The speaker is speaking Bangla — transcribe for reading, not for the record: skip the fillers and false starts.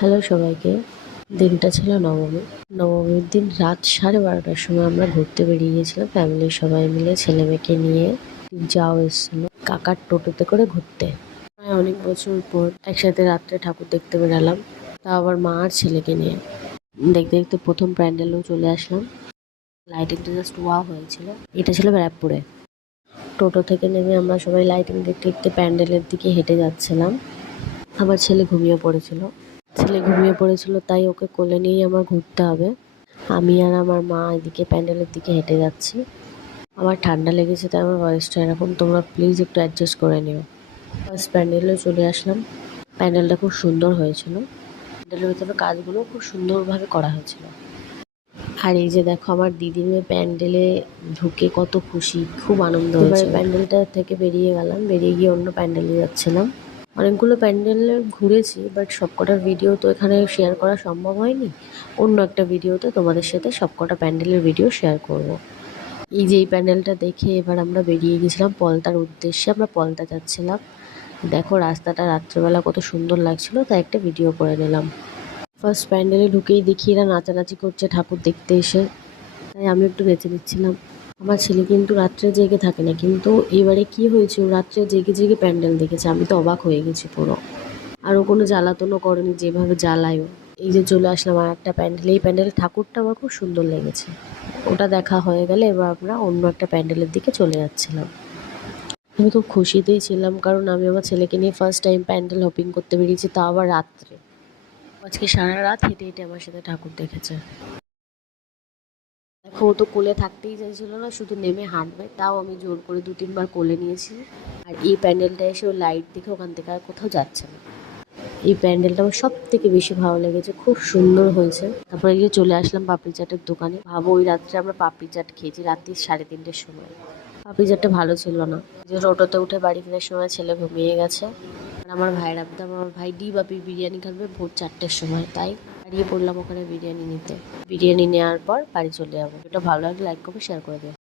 হ্যালো সবাইকে। দিনটা ছিল নবমী। নবমীর দিন রাত 12:30টার সময় আমরা ঘুরতে বেরিয়ে গিয়েছিলাম ফ্যামিলির সবাই মিলে, ছেলে মেয়েকে নিয়ে। যাও এসেছিল কাকার টোটোতে করে ঘুরতে। প্রায় অনেক বছর পর একসাথে রাত্রে ঠাকুর দেখতে বেরালাম, তা আবার মা আর ছেলেকে নিয়ে। দেখতে দেখতে প্রথম প্যান্ডেলেও চলে আসলাম। লাইটিংটা জাস্ট ওয়াও হয়েছিল। এটা ছিল ব্যারাকপুরে। টোটো থেকে নেমে আমরা সবাই লাইটিং দেখতে দেখতে প্যান্ডেলের দিকে হেঁটে যাচ্ছিলাম। আমার ছেলে ঘুমিয়ে পড়েছিল, তাই ওকে কোলে নিয়েই আমার ঘুরতে হবে। আমি আর আমার মা এদিকে প্যান্ডেলের দিকে হেঁটে যাচ্ছি। আমার ঠান্ডা লেগেছে, তাই আমার ভয়েসটা এরকম, তোমরা প্লিজ একটু অ্যাডজাস্ট করে নিও। ফার্স্ট প্যান্ডেলে চলে আসলাম। প্যান্ডেলটা খুব সুন্দর হয়েছিল। প্যান্ডেলের ভিতরে কাজগুলো খুব সুন্দরভাবে করা হয়েছিল। আর এই যে দেখো, আমার দিদির মেয়ে প্যান্ডেলে ঢুকে কত খুশি, খুব আনন্দ হয়েছে। প্যান্ডেলটা থেকে বেরিয়ে গেলাম, বেরিয়ে গিয়ে অন্য প্যান্ডেলে যাচ্ছিলাম। অনেকগুলো প্যান্ডেলে ঘুরেছি, বাট সবকটার ভিডিও তো এখানে শেয়ার করা সম্ভব হয়নি। অন্য একটা ভিডিওতে তোমাদের সাথে সবকটা প্যান্ডেলের ভিডিও শেয়ার করব। এই যে এই প্যান্ডেলটা দেখে এবার আমরা বেরিয়ে গেছিলাম পলতার উদ্দেশ্যে। আমরা পলতা যাচ্ছিলাম। দেখো রাস্তাটা রাত্রেবেলা কত সুন্দর লাগছিল, তাই একটা ভিডিও করে নিলাম। ফার্স্ট প্যান্ডেলে ঢুকেই দেখি এরা নাচানাচি করছে ঠাকুর দেখতে এসে, তাই আমি একটু নেচে নিচ্ছিলাম। আমার ছেলে কিন্তু রাত্রে জেগে থাকে না, কিন্তু এবারে কি হয়েছে, ও রাত্রে জেগে জেগে প্যান্ডেল দেখেছে। আমি তো অবাক হয়ে গেছি পুরো। আর ও কোনো জ্বালাতনও করেনি যেভাবে জ্বালায় ও। এই যে চলে আসলাম আর একটা প্যান্ডেল। এই প্যান্ডেল ঠাকুরটা আমার খুব সুন্দর লেগেছে। ওটা দেখা হয়ে গেলে এবার আমরা অন্য একটা প্যান্ডেলের দিকে চলে যাচ্ছিলাম। আমি খুব খুশিতেই ছিলাম, কারণ আমি আমার ছেলেকে নিয়ে ফার্স্ট টাইম প্যান্ডেল হপিং করতে বেরিয়েছি, তাও আবার রাত্রে। আজকে সারা রাত হেঁটে হেঁটে আমার সাথে ঠাকুর দেখেছে। দেখো, ও তো কোলে থাকতেই চাইছিল না, শুধু নেমে হাঁটবে, তাও আমি জোর করে 2-3 বার কোলে নিয়েছি। আর এই প্যান্ডেলটা এসে ও লাইট দেখে ওখান থেকে আর কোথাও যাচ্ছে না। এই প্যান্ডেলটা আমার সব থেকে বেশি ভালো লেগেছে, খুব সুন্দর হয়েছে। তারপরে গিয়ে চলে আসলাম পাপড়ি চাটের দোকানে। ভাবো, ওই রাত্রে আমরা পাপড়ি চাট খেয়েছি রাত্রি 3:30টার সময়। পাপড়ি চাটটা ভালো ছিল না। যে টোটোতে উঠে বাড়ি ফেরার সময় ছেলে ঘুমিয়ে গেছে। আর আমার ভাইয়ের আবদার, আমার ভাই বাপি বিরিয়ানি খাবে ভোর 4টের সময়, তাই দাঁড়িয়ে পড়লাম ওখানে বিরিয়ানি নিতে। বিরিয়ানি নেওয়ার পর বাড়ি চলে যাবো। এটা ভালো লাগলে লাইক করবে, শেয়ার করে দেবে।